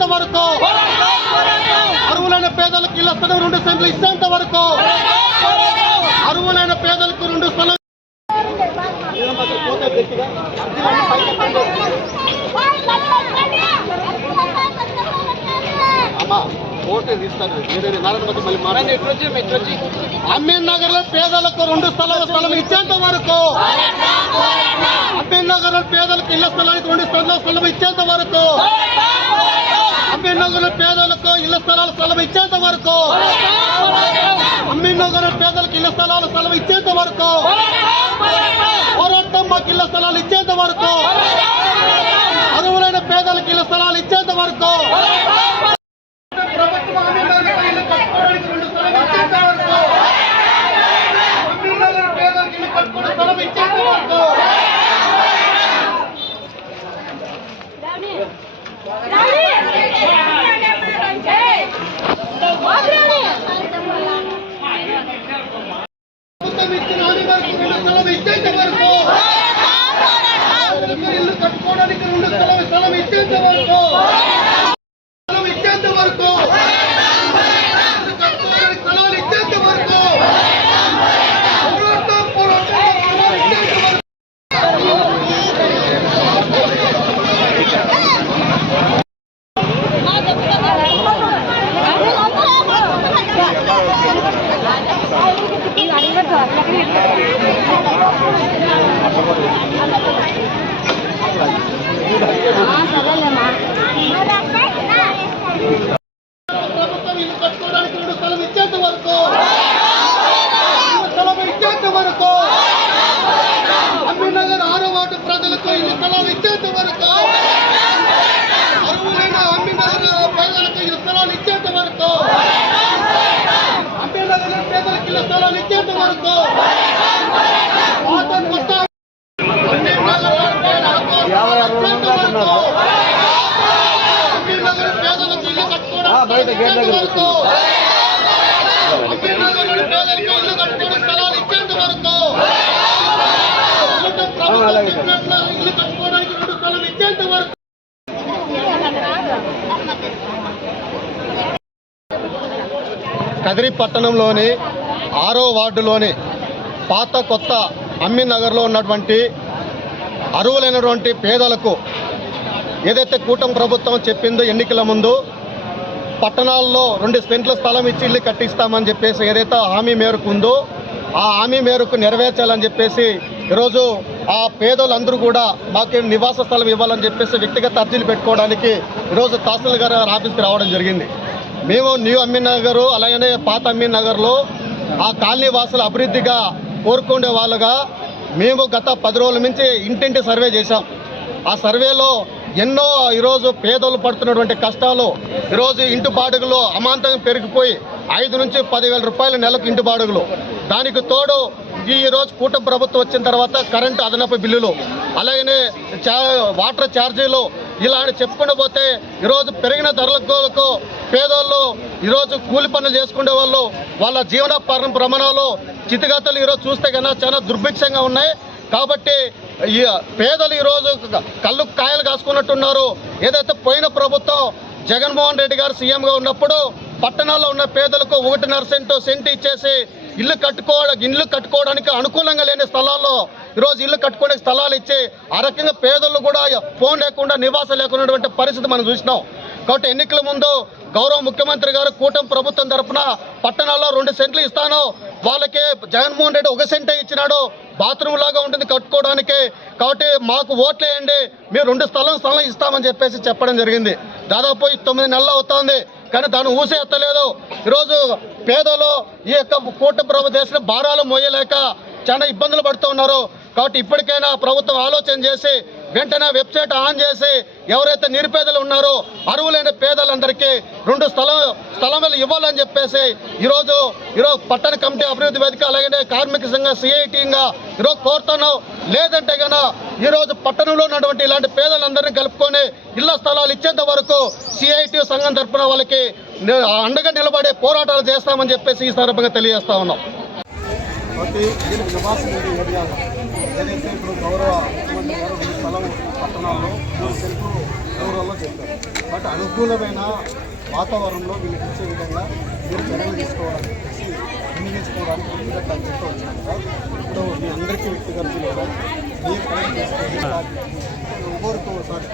ఇచ్చేంత వరకు, అర్హులైన పేదలకు ఇళ్ల స్థలం 2 సెంట్లు ఇచ్చేంత వరకు, అర్హులైన పేదలకు 2 స్థలం అమీన్ నగర్ లో పేదలకు 2 స్థలం ఇచ్చేంత వరకు, అమీన్ నగర్ లో పేదలకు ఇళ్ల స్థలానికి 2 స్థలం ఇచ్చేంత వరకు, అమీన్ నగర్ లో పేదలకు ఇళ్ల స్థలం ఇచ్చేంత వరకు, అమీన్ నగర్ పేదలకు ఇళ్ల స్థలం ఇచ్చేంత వరకు, పోరాటం మాకు ఇళ్ల స్థలాలు ఇచ్చేంత వరకు, అర్హులైన పేదలకు ఇళ్ల స్థలాలు ఇచ్చేంత వరకు, ప్రభుత్వం అమీన్ నగర్ ఇల్లు కట్టుకోవడానికి 2 స్థలం ఇచ్చేంత వరకు, అమీన్ నగర్ పేదలకు ఇల్లు కట్టుకోవడానికి స్థలం ఇచ్చేంత వరకు, ఇల్లు కట్టుకోవడానికి 2 స్థలం ఇచ్చేంత వరకు, స్థలం ఇచ్చేంత వరకు, కట్టుకోవడానికి స్థలాలు ఇచ్చేంత వరకు, ప్రభుత్వం ఇల్లు కట్టుకోవడానికి 2 స్థలం ఇచ్చేంత వరకు, స్థలం ఇచ్చేంత వరకు, అమీన్ నగర్ 6వ వార్డు ప్రజలకు ఇల్లు స్థలం ఇచ్చేంత వరకు, అర్హులైన అమీన్ నగర్ పేదలకు ఇల్లు స్థలాలు ఇచ్చేంత వరకు, అమీన్ నగర్ పేదలకు ఇల్లు స్థలాలు ఇచ్చేంత వరకు, పాత కొత్త అమీన్ నగర్ పేదలకు ఇచ్చేంత వరకు, అమీన్ నగర్ పేదలకు ఇల్లు కట్టుకోవడానికి ఇచ్చేంత వరకు, అమీన్ నగర్ పేదలకు ఇల్లు కట్టుకోవడానికి స్థలాలు ఇచ్చేంత వరకు, ప్రభుత్వం చెప్పినట్లు ఇల్లు కట్టుకోవడానికి 2 స్థలం ఇచ్చేంత వరకు. కదిరి పట్టణంలోని 6వ వార్డులోని పాత కొత్త అమీన్ నగర్లో ఉన్నటువంటి అర్హులైనటువంటి పేదలకు ఏదైతే కూటమి ప్రభుత్వం చెప్పిందో ఎన్నికల ముందు పట్టణాల్లో 2 సెంట్ల స్థలం ఇచ్చి ఇల్లు కట్టిస్తామని చెప్పేసి ఏదైతే హామీ మేరకు ఉందో ఆ హామీ మేరకు నెరవేర్చాలని చెప్పేసి ఈరోజు ఆ పేదలందరూ కూడా మాకు నివాస స్థలం ఇవ్వాలని చెప్పేసి వ్యక్తిగత అర్జీలు పెట్టుకోవడానికి ఈరోజు తహసీల్దార్ గారి ఆఫీస్కి రావడం జరిగింది. మేము న్యూ అమీన్ నగర్ అలాగనే పాత అమీన్ నగర్లో ఆ కాలనీ వాసుల అభివృద్ధిగా కోరుకునే వాళ్ళుగా మేము గత 10 రోజుల నుంచి ఇంటింటి సర్వే చేశాం. ఆ సర్వేలో ఎన్నో ఈరోజు పేదలు పడుతున్నటువంటి కష్టాలు, ఈరోజు ఇంటి బాడుగులు అమాంతంగా పెరిగిపోయి 5 నుంచి 10,000 రూపాయల నెలకు ఇంటి బాడుగులు, దానికి తోడు ఈరోజు కూటమి ప్రభుత్వం వచ్చిన తర్వాత కరెంటు అదనపు బిల్లులు, అలాగనే వాటర్ ఛార్జీలు, ఇలా అని చెప్పుకుంటూ పోతే ఈరోజు పెరిగిన ధరలకు పేదోళ్ళు ఈరోజు కూలి పనులు చేసుకునే వాళ్ళు వాళ్ళ జీవన ప్రమాణాలు చితిగతులు ఈరోజు చూస్తే కన్నా చాలా దుర్భిక్షంగా ఉన్నాయి. కాబట్టి ఈ పేదలు ఈరోజు కళ్ళు కాయలు కాసుకున్నట్టున్నారు. ఏదైతే పోయిన ప్రభుత్వం జగన్మోహన్ రెడ్డి గారు సీఎంగా ఉన్నప్పుడు పట్టణాల్లో ఉన్న పేదలకు 1.5 సెంటు ఇచ్చేసి ఇల్లు కట్టుకోవడానికి అనుకూలంగా లేని స్థలాల్లో ఈరోజు ఇల్లు కట్టుకునే స్థలాలు ఇచ్చి ఆ రకంగా పేదలు కూడా ఫోన్ లేకుండా నివాసం లేకున్నటువంటి పరిస్థితి మనం చూసినాం. కాబట్టి ఎన్నికల ముందు గౌరవ ముఖ్యమంత్రి గారు కూటమి ప్రభుత్వం తరఫున పట్టణాల్లో 2 సెంట్లు ఇస్తాను, వాళ్ళకి జగన్మోహన్ రెడ్డి 1 సెంటే ఇచ్చినాడు, బాత్రూమ్ లాగా ఉంటుంది కట్టుకోవడానికి, కాబట్టి మాకు ఓట్లు వేయండి, మేము 2 స్థలం ఇస్తామని చెప్పేసి చెప్పడం జరిగింది. దాదాపు 9 నెలలు అవుతోంది, కానీ దాన్ని ఊసే ఎత్తలేదు. ఈరోజు పేదలు ఈ యొక్క కూటమి ప్రభుత్వం చేసిన భారాలు మోయలేక చాలా ఇబ్బందులు పడుతూ ఉన్నారు. కాబట్టి ఇప్పటికైనా ప్రభుత్వం ఆలోచన చేసి వెంటనే వెబ్సైట్ ఆన్ చేసి ఎవరైతే నిరుపేదలు ఉన్నారో అర్హులైన పేదలందరికీ 2 స్థలములు ఇవ్వాలని చెప్పేసి ఈరోజు పట్టణ కమిటీ అభివృద్ధి వేదిక అలాగే కార్మిక సంఘ సిఐటిగా ఈరోజు కోరుతున్నాం. లేదంటే కనుక ఈరోజు పట్టణంలో ఉన్నటువంటి ఇలాంటి పేదలందరినీ కలుపుకొని ఇళ్ల స్థలాలు ఇచ్చేంత వరకు సిఐటి సంఘం తరఫున వాళ్ళకి అండగా నిలబడే పోరాటాలు చేస్తామని చెప్పేసి ఈ సందర్భంగా తెలియజేస్తా ఉన్నాం. ప్రతి వీళ్ళకి నివాసం ఉండే ఏరియాలో ఏదైతే ఇప్పుడు గౌరవ ముఖ్యమంత్రి గారు ఈ స్థలం పట్టణాల్లో సెల్ఫ్ రూరల్లో చెప్పారు. బట్ అనుకూలమైన వాతావరణంలో వీళ్ళకి ఇచ్చే విధంగా మీరు చర్యలు తీసుకోవడానికి వినియోగించుకోవడానికి ముందుగా తగ్గిస్తూ వచ్చాను సార్. ఇప్పుడు మీ అందరికీ వ్యక్తిగతంగా మీరు ప్రయత్నం చేసుకోవాలి. ఒకరితో ఒకసారి